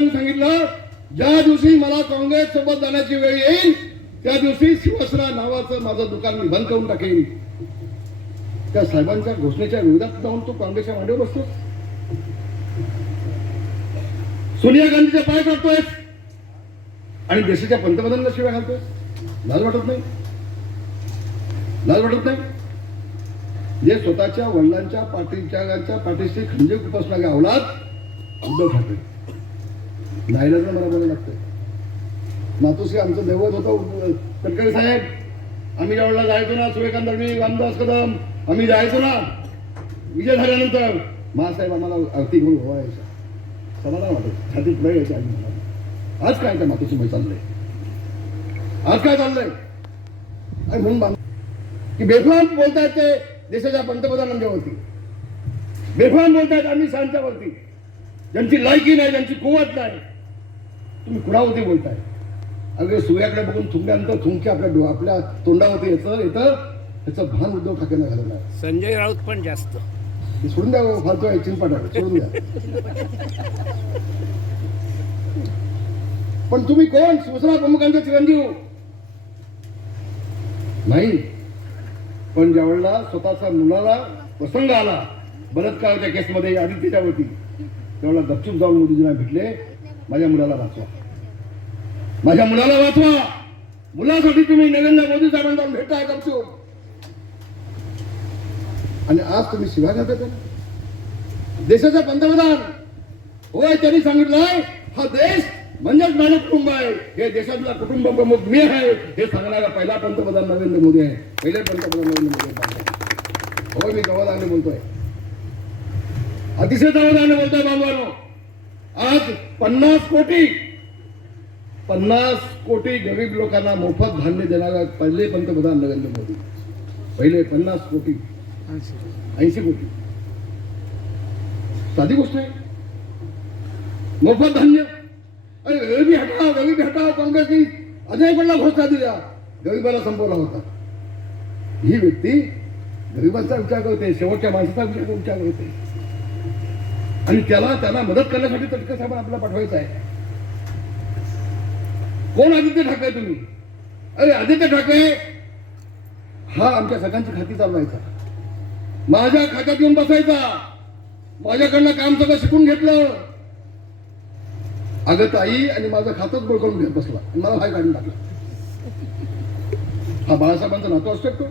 सांगितलं ज्या दिवशी मला काँग्रेस सोबत जाण्याची वेळ येईल त्या दिवशी शिवसेना नावाचं माझं दुकान मी बंद करून टाकेन. त्या साहेबांच्या घोषणेच्या विरोधात जाऊन तो काँग्रेसच्या मांडीवर बसतो. सोनिया गांधीच्या पाय काढतोय आणि देशाच्या पंतप्रधानांना शिवाय घालतोय. लाज वाटत नाही? लाज वाटत नाही? जे स्वतःच्या वडिलांच्या पाठीच्या पाठीशी खंजीर खुपसणारे अवलाद उद्धव ठाकरे नाईला मला बोलायला लागतं. मातोश्री आमचं दैवत होतं तडकरे साहेब. आम्ही ज्या वेळेला जायचो ना सूर्यकांत दळवी रामदास कदम आम्ही जायचो ना विजय झाल्यानंतर. महासाहेब आम्हाला आरती घेऊन यायचा समाधान वाटत. छाती पुढे यायची आम्ही आज काय त्या मातोश्री चाललंय? आज काय चाललंय? आणि म्हणून बांध की बेफाम बोलतायत ते देशाच्या पंतप्रधानांच्यावरती. बेफाम बोलतायत आम्ही शांतावरती ज्यांची लायकी नाही ज्यांची कुवत नाही तुम्ही कुणावरती बोलताय? अगदी सूर्याकडे बघून थुंकल्यानंतर थुंकी आपल्या डो- आपल्या तोंडावरती येतं येतं त्याचं भान उद्धव ठाकरेंना घालवलं आहे. संजय राऊत पण जास्त. हे सोडून द्या हो, फालतू आहे चिनपाटाकडे सोडून द्या. पण तुम्ही कोण? शिवसेना प्रमुखांचे चिरंजीव. नाही. पण ज्या वेळेला स्वतःच्या मुलाला प्रसंग आला बलात्काराच्या केसमध्ये आदित्यच्यावरती त्यावेळेला गपचूप जाऊन मोदीजींना भेटले माझ्या मुलाला वाचवा. माझ्या मुलाला वाचवा. मुलासाठी तुम्ही नरेंद्र मोदी साहेबांना भेटाय भेटताय आणि आज तुम्ही शिवाय देशाचा पंतप्रधान. होय त्यांनी सांगितलंय हा देश म्हणजेच माझं कुटुंब आहे. हे देशातला कुटुंब प्रमुख मी आहे. हे सांगणारा पहिला पंतप्रधान नरेंद्र मोदी आहे. पहिले पंतप्रधान नरेंद्र मोदी आहे. होय मी गवादाने बोलतोय. अतिशय गवादाने बोलतोय बाबांनो आज पन्नास कोटी पन्नास कोटी गरीब लोकांना मोफत धान्य देणारा पहिले पंतप्रधान नरेंद्र मोदी. पहिले पन्नास कोटी. ऐंशी कोटी. साधी गोष्ट आहे. मोफत धान्य. अरे गरिबी हटाव गरीबी हटाव काँग्रेसनी अजयपणला घोषणा दिल्या गरिबाला संपवला होता. ही व्यक्ती गरिबांचा विचार करते शेवटच्या माणसाचा विचार विचार करते. आणि त्याला त्यांना मदत करण्यासाठी तटकरे आपल्याला पाठवायचं आहे. कोण आदित्य ठाकरे तुम्ही? अरे आदित्य ठाकरे! हा आमच्या सगळ्यांची खाती चालवायचा माझ्या खात्यात येऊन बसायचा. माझ्याकडनं काम सगळं शिकून घेतलं. अगं ताई आणि माझं खातच बळकवून घेत बसला. आणि मला बाहेर काढून टाकला. हा बाळासाहेबांचा नातो असू शकतो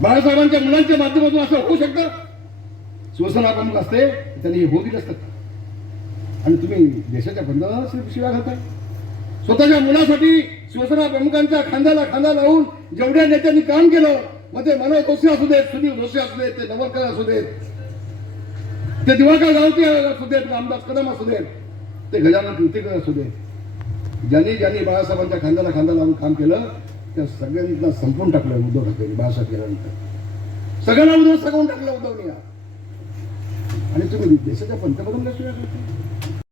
बाळासाहेबांच्या मुलांच्या माध्यमातून असं होऊ शकतं? शिवसेना प्रमुख असते त्यांनी हे होऊ दिलं असतं. आणि तुम्ही देशाच्या पंतप्रधानाला शिवाय घालताय? स्वतःच्या मुलासाठी शिवसेना प्रमुखांच्या खांद्याला खांदा लावून जेवढ्या नेत्यांनी काम केलं मग ते मनोज जोशी असू देत सुनील जोशी असू देत ते नवलकर असू देत ते दिवाकर गावती असू देत रामदास कदम असू देत ते गजानन कृतीकर असू देत. ज्यांनी ज्यांनी बाळासाहेबांच्या खांद्याला खांदा लावून काम केलं त्या सगळ्यांना संपून टाकलं उद्धव ठाकरे बाळासाहेब गेल्यानंतर सगळ्यांना उद्धव सगळून टाकलं उद्धवनी आणि तुम्ही देशाच्या पंतप्रधान शिवाय